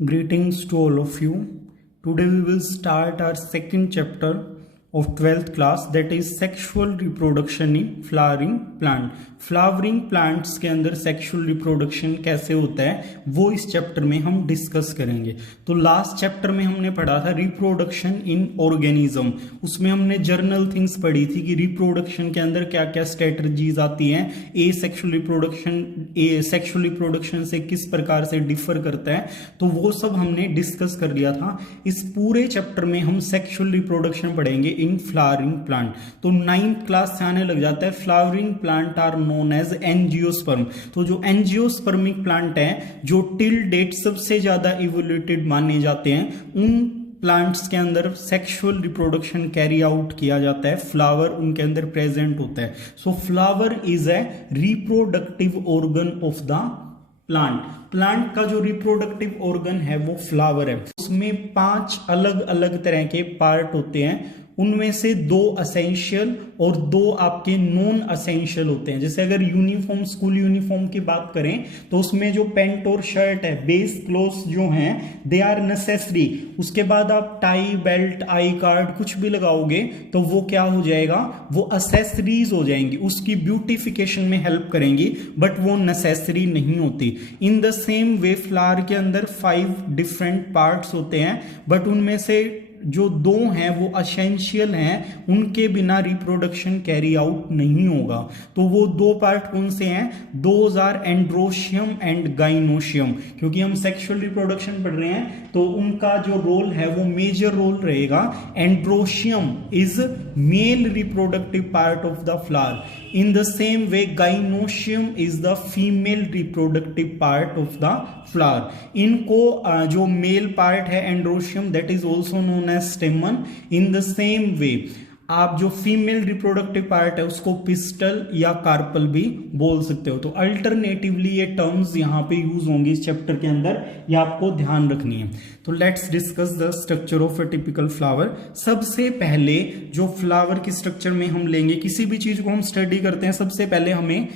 Greetings to all of you. Today we will start our second chapter of 12th class, that is sexual reproduction in flowering plant. Flowering plants के अंदर sexual reproduction कैसे होता है वो इस chapter में हम डिस्कस करेंगे। तो लास्ट चैप्टर में हमने पढ़ा था रिप्रोडक्शन इन ऑर्गेनिज्म, उसमें हमने जर्नल थिंग्स पढ़ी थी कि रिप्रोडक्शन के अंदर क्या क्या स्ट्रेटजीज आती हैं, ए सेक्सुअल रिप्रोडक्शन से किस प्रकार से डिफर करता है, तो वो सब हमने डिस्कस कर लिया था। इस पूरे चैप्टर में हम सेक्सुअल रिप्रोडक्शन पढ़ेंगे इन फ्लावरिंग प्लांट। तो 9th क्लास से आने लग जाता है flowering plant are known as angiosperm. तो जो एंजियोस्पर्मिक प्लांट है जो टिल डेट सबसे ज्यादा इवोल्यूटेड माने जाते हैं, उन प्लांट्स के अंदर सेक्सुअल रिप्रोडक्शन कैरी आउट किया जाता है, फ्लावर उनके अंदर प्रेजेंट होता है। So flower is a reproductive organ of the plant का जो रिप्रोडक्टिव ऑर्गन है वो फ्लावर है। उसमें 5 अलग अलग तरह के पार्ट होते हैं, उनमें से 2 असेंशियल और 2 आपके नॉन असेंशियल होते हैं। जैसे अगर यूनिफॉर्म, स्कूल यूनिफॉर्म की बात करें तो उसमें जो पैंट और शर्ट है, बेस क्लोथ्स जो हैं दे आर नेसेसरी। उसके बाद आप टाई, बेल्ट, आई कार्ड कुछ भी लगाओगे तो वो क्या हो जाएगा, वो असेसरीज हो जाएंगी, उसकी ब्यूटिफिकेशन में हेल्प करेंगी, बट वो नेसेसरी नहीं होती। इन द सेम वे फ्लावर के अंदर 5 डिफरेंट पार्ट्स होते हैं, बट उनमें से जो 2 हैं वो असेंशियल हैं, उनके बिना रिप्रोडक्शन कैरी आउट नहीं होगा। तो वो 2 पार्ट कौन से हैं, those are androecium and gynoecium. क्योंकि हम सेक्सुअल रिप्रोडक्शन पढ़ रहे हैं तो उनका जो रोल है वो मेजर रोल रहेगा। Androecium is male reproductive part of the flower, in the same way gynoecium is the female reproductive part of the flower. इनको जो मेल पार्ट है androecium, that is also known as stamen. In the same way आप जो female reproductive part है उसको pistol या carpel भी बोल सकते हो। तो अल्टरनेटिवली ये टर्म्स यहां पे यूज होंगी इस चैप्टर के अंदर, ये आपको ध्यान रखनी है। तो let's discuss the structure of a typical flower. सबसे पहले जो फ्लावर की स्ट्रक्चर में हम लेंगे, किसी भी चीज को हम स्टडी करते हैं सबसे पहले हमें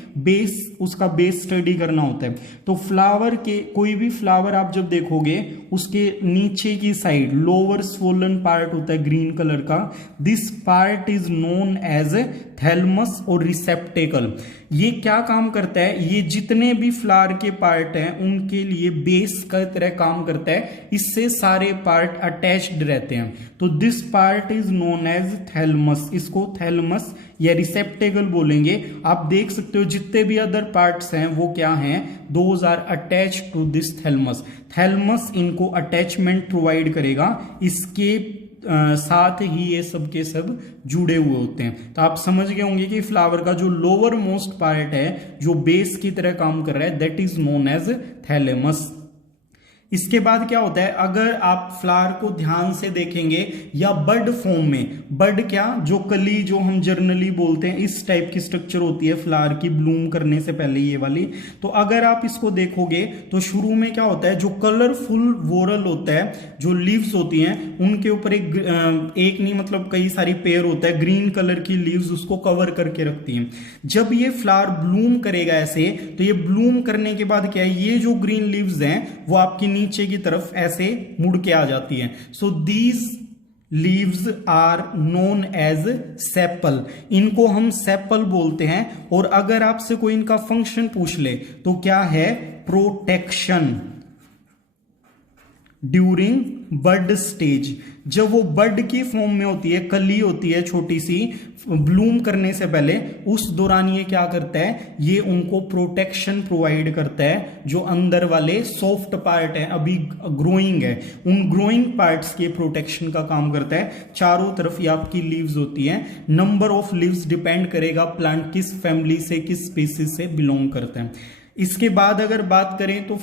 उसका बेस स्टडी करना होता है। तो फ्लावर के, कोई भी फ्लावर आप जब देखोगे उसके नीचे की साइड लोअर स्वोलन पार्ट होता है ग्रीन कलर का, this part is known as thalamus और रिसेप्टेकल। ये क्या काम करता है, ये जितने भी फ्लावर के पार्ट हैं उनके लिए बेस का तरह काम करता है, इससे सारे पार्ट अटैच्ड रहते हैं। तो this part is known as thalamus, इसको थैलमस या रिसेप्टेकल बोलेंगे। आप देख सकते हो जितने भी अदर पार्ट्स हैं वो क्या हैं, those are attached to this thalamus. Thalamus इनको अटैचमेंट प्रोवाइड करेगा, इसके साथ ही ये सब के सब जुड़े हुए होते हैं। तो आप समझ गए होंगे कि फ्लावर का जो लोअर मोस्ट पार्ट है जो बेस की तरह काम कर रहा है, that is known as thalamus. इसके बाद क्या होता है, अगर आप फ्लावर को ध्यान से देखेंगे या बड फॉर्म में, बड क्या, जो कली जो हम जर्नली बोलते हैं, इस टाइप की स्ट्रक्चर होती है फ्लावर की ब्लूम करने से पहले ये वाली। तो अगर आप इसको देखोगे तो शुरू में क्या होता है, जो कलरफुल वोरल होता है, जो लीव्स होती हैं उनके ऊपर एक नहीं मतलब कई सारी पेयर होता है, ग्रीन कलर की लीव्स उसको कवर करके रखती हैं। जब ये फ्लावर ब्लूम करेगा ऐसे, तो ये ब्लूम करने के बाद क्या है, ये जो ग्रीन लीव्स हैं वो आपकी नीचे की तरफ ऐसे मुड़ के आ जाती हैं। So these leaves are known as sepal, इनको हम सेपल बोलते हैं। और अगर आपसे कोई इनका फंक्शन पूछ ले तो क्या है, प्रोटेक्शन ड्यूरिंग बड स्टेज। जब वो बड की फॉर्म में होती है, कली होती है छोटी सी, ब्लूम करने से पहले, उस दौरान ये क्या करता है, ये उनको प्रोटेक्शन प्रोवाइड करता है। जो अंदर वाले सॉफ्ट पार्ट है, अभी ग्रोइंग है, उन ग्रोइंग पार्ट्स के प्रोटेक्शन का काम करता है। चारों तरफ ये आपकी लीव्स होती हैं। नंबर ऑफ लीव्स डिपेंड करेगा प्लांट किस फैमिली से, किस स्पीसीज से बिलोंग करते हैं। इसके बाद अगर बात करें तो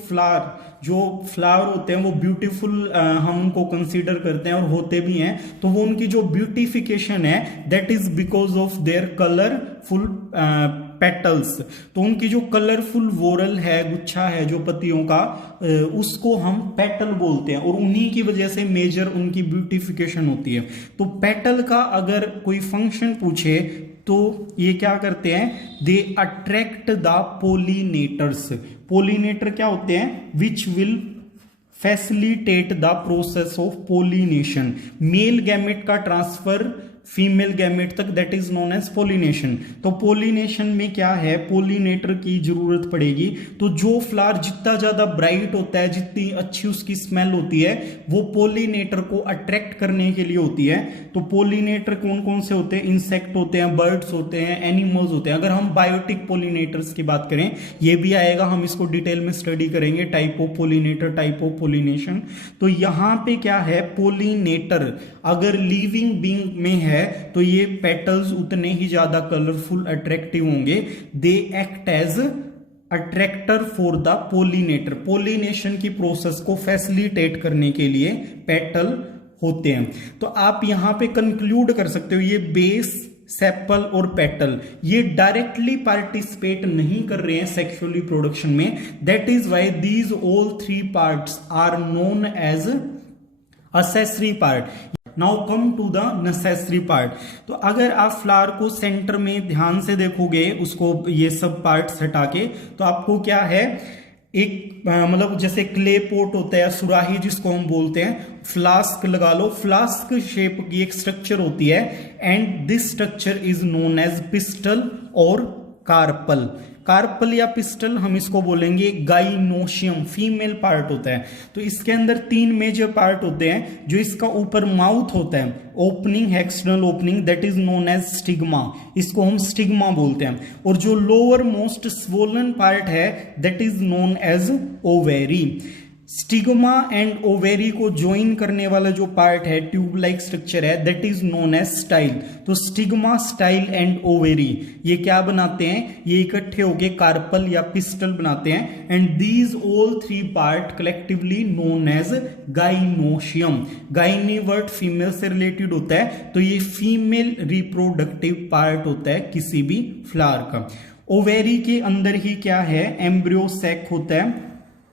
जो फ्लावर होते हैं वो ब्यूटीफुल हम उनको कंसीडर करते हैं और होते भी हैं। तो वो उनकी जो ब्यूटिफिकेशन है that is because of their colourful petals. तो उनकी जो कलरफुल वोरल है, गुच्छा है जो पत्तियों का, उसको हम पेटल बोलते हैं और उन्हीं की वजह से मेजर उनकी ब्यूटिफिकेशन होती है। तो पेटल का अगर कोई फंक्शन पूछे तो ये क्या करते हैं, they attract the pollinators. Pollinator क्या होते हैं, which will facilitate the process of pollination, male gamete का ट्रांसफर फीमेल गैमेट तक, that is known as pollination. तो पोलिनेशन में क्या है, पोलिनेटर की जरूरत पड़ेगी। तो जो फ्लावर जितना ज्यादा ब्राइट होता है, जितनी अच्छी उसकी स्मेल होती है, वो पोलिनेटर को अट्रैक्ट करने के लिए होती है। तो पोलिनेटर कौन कौन से होते हैं, इंसेक्ट होते हैं, बर्ड्स होते हैं, एनिमल्स होते हैं। अगर हम बायोटिक पोलिनेटर्स की बात करें, ये भी आएगा, हम इसको डिटेल में स्टडी करेंगे, type of pollinator, type of pollination. तो यहां पे क्या है, पोलिनेटर अगर लिविंग बीइंग में है तो ये पेटल्स उतने ही ज्यादा कलरफुल अट्रैक्टिव होंगे। They act as attractor for the pollinator, pollination की प्रोसेस को फैसिलिटेट करने के लिए पेटल होते हैं। तो आप यहां पे कंक्लूड कर सकते हो, ये बेस, सेपल और पेटल ये डायरेक्टली पार्टिसिपेट नहीं कर रहे हैं सेक्सुअल रिप्रोडक्शन में। That is why these all three parts are known as accessory part. Now come to the necessary part. तो अगर आप फ्लावर को सेंटर में ध्यान से देखोगे, उसको ये सब पार्ट्स हटा के, तो आपको क्या है, एक मतलब जैसे क्ले पोट होता है, सुराही जिसको हम बोलते हैं, फ्लास्क लगा लो, फ्लास्क शेप की एक स्ट्रक्चर होती है, and this structure is known as pistil और कार्पल। कार्पल या पिस्टल हम इसको बोलेंगे गाइनोशियम, फीमेल पार्ट होता है। तो इसके अंदर तीन मेजर पार्ट होते हैं। जो इसका ऊपर माउथ होता है, ओपनिंग है, external opening, that is known as stigma, इसको हम स्टिग्मा बोलते हैं। और जो लोअर मोस्ट स्वोलन पार्ट है, that is known as ovary. Stigma and ovary को ज्वाइन करने वाला जो पार्ट है, ट्यूब लाइक स्ट्रक्चर है, that is known as style. तो स्टिग्मा, स्टाइल एंड ओवेरी ये क्या बनाते हैं, ये इकट्ठे होके कार्पल या पिस्टल बनाते हैं। And these all three part collectively known as gynoecium. Gyne word female से रिलेटेड होता है, तो ये फीमेल रिप्रोडक्टिव पार्ट होता है किसी भी फ्लावर का। ओवेरी के अंदर ही क्या है, एम्ब्रियो सैक होता है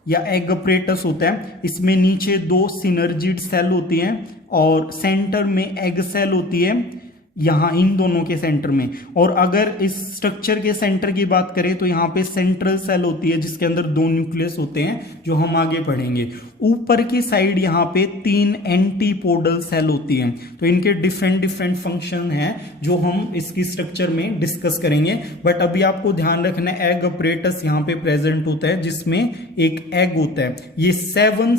या एग अपरेटस होता है। इसमें नीचे दो सिनर्जिड सेल होती हैं और सेंटर में एग सेल होती है, यहां इन दोनों के सेंटर में। और अगर इस स्ट्रक्चर के सेंटर की बात करें तो यहां पे सेंट्रल सेल होती है जिसके अंदर दो न्यूक्लियस होते हैं, जो हम आगे पढ़ेंगे। ऊपर की साइड यहां पे तीन एंटीपोडल सेल होती हैं। तो इनके डिफरेंट डिफरेंट फंक्शन हैं जो हम इसकी स्ट्रक्चर में डिस्कस करेंगे। बट अभी आपको ध्यान रखना है, एग अपरेटस यहां पे प्रेजेंट होता है जिसमें एक एग होता है। ये सेवन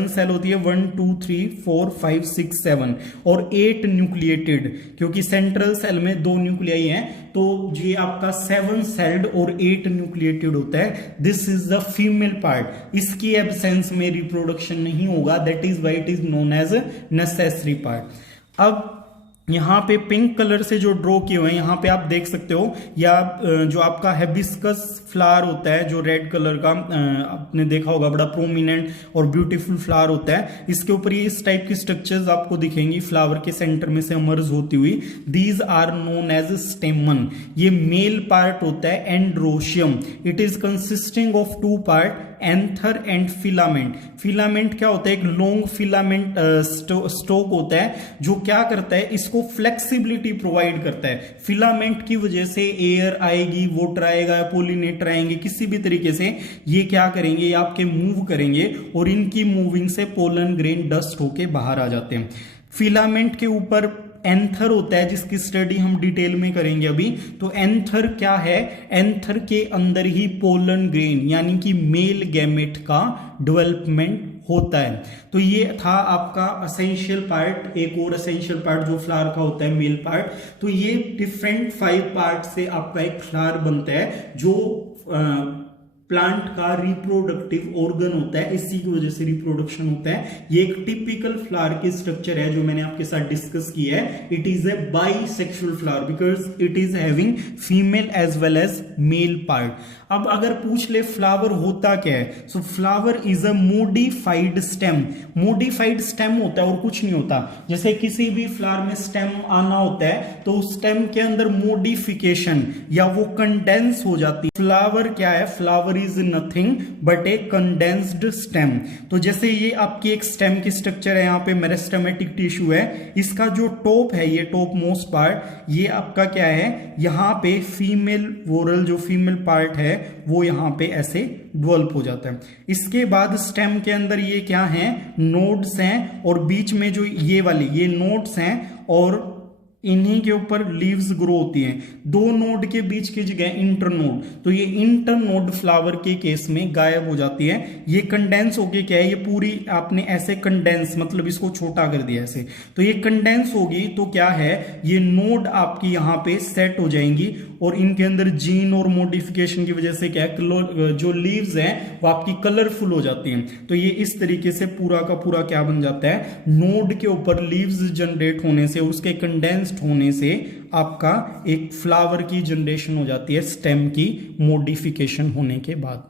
सेल होती है, 1 2 3 4 5 6 7 और 8 न्यूक्लिएटेड, क्योंकि सेंट्रल सेल में 2 न्यूक्लियाई हैं, तो ये आपका 7 सेल्ड और 8 न्यूक्लिएटेड होता है। This is the female part. इसकी एब्सेंस में रिप्रोडक्शन नहीं होगा, that is why it is known as necessary part. अब यहां पे पिंक कलर से जो ड्रॉ किए हुए हैं, यहां पे आप देख सकते हो, या जो आपका हिबिस्कस फ्लावर होता है जो रेड कलर का, आपने देखा होगा, बड़ा प्रोमिनेंट और ब्यूटीफुल फ्लावर होता है। इसके ऊपर ये इस टाइप की स्ट्रक्चर्स आपको दिखेंगी फ्लावर के सेंटर में से इमर्ज होती हुई। These are known as stamen. ये मेल पार्ट होता है, androecium. It is consisting of 2 part, anther and filament. Filament क्या होता है, एक लॉन्ग फिलामेंट स्टोक होता है जो क्या करता है, इसको फ्लेक्सिबिलिटी प्रोवाइड करता है। फिलामेंट की वजह से एयर आएगी, वाटर आएगा, पोलिनेटर आएंगे, किसी भी तरीके से ये क्या करेंगे, ये आपके मूव करेंगे और इनकी मूविंग से पोलन ग्रेन डस्ट होके बाहर आ जाते हैं। फिलामेंट के ऊपर एंथर होता है जिसकी स्टडी हम डिटेल में करेंगे अभी। तो एंथर क्या है, एंथर के अंदर ही पोलन ग्रेन यानी कि मेल गैमेट का डेवलपमेंट होता है। तो ये था आपका असेंशियल पार्ट। एक और असेंशियल पार्ट जो फ्लावर का होता है, मेल पार्ट। तो ये डिफरेंट 5 पार्ट से आपका एक फ्लावर बनता है जो प्लांट का रिप्रोडक्टिव ऑर्गन होता है, इसी की वजह से रिप्रोडक्शन होता है। ये एक टिपिकल फ्लावर की स्ट्रक्चर है जो मैंने आपके साथ डिस्कस की है। It is a bisexual flower because it is having female as well as male part. अब अगर पूछ ले फ्लावर होता क्या है, so flower is a modified stem. Modified stem होता है और कुछ नहीं होता। जैसे किसी भी फ्लावर में स्टेम आना होता है तो स्टेम के अंदर मोडिफिकेशन या वो कंडेंस हो जाती है। फ्लावर क्या है, flower flower is nothing but a condensed stem. तो जैसे ये आपकी एक स्टेम की स्ट्रक्चर है, यहाँ पे मेरिस्टेमेटिक टिश्यू है, इसका जो टॉप है, ये टॉप मोस्ट पार्ट, ये आपका क्या है, यहाँ पे फीमेल वोरल जो फीमेल पार्ट है वो यहाँ पे ऐसे डेवलप हो जाता है। इसके बाद स्टेम के अंदर ये क्या है, नोड्स हैं, और बीच में जो ये वाली ये नोड्स हैं और इन्हीं के ऊपर लीव्स ग्रो होती हैं। दो नोड के बीच की जगह इंटरनोड, तो ये इंटरनोड फ्लावर के केस में गायब हो जाती है। ये कंडेंस होके क्या है, ये पूरी आपने ऐसे कंडेंस मतलब इसको छोटा कर दिया ऐसे, तो ये कंडेंस होगी तो क्या है, ये नोड आपकी यहाँ पे सेट हो जाएंगी और इनके अंदर जीन और मॉडिफिकेशन की वजह से क्या है, जो लीव्स हैं वो आपकी कलरफुल हो जाती हैं। तो ये इस तरीके से पूरा का पूरा क्या बन जाता है, नोड के ऊपर लीव्स जनरेट होने से और उसके कंडेंस होने से आपका एक फ्लावर की जनरेशन हो जाती है स्टेम की मॉडिफिकेशन होने के बाद।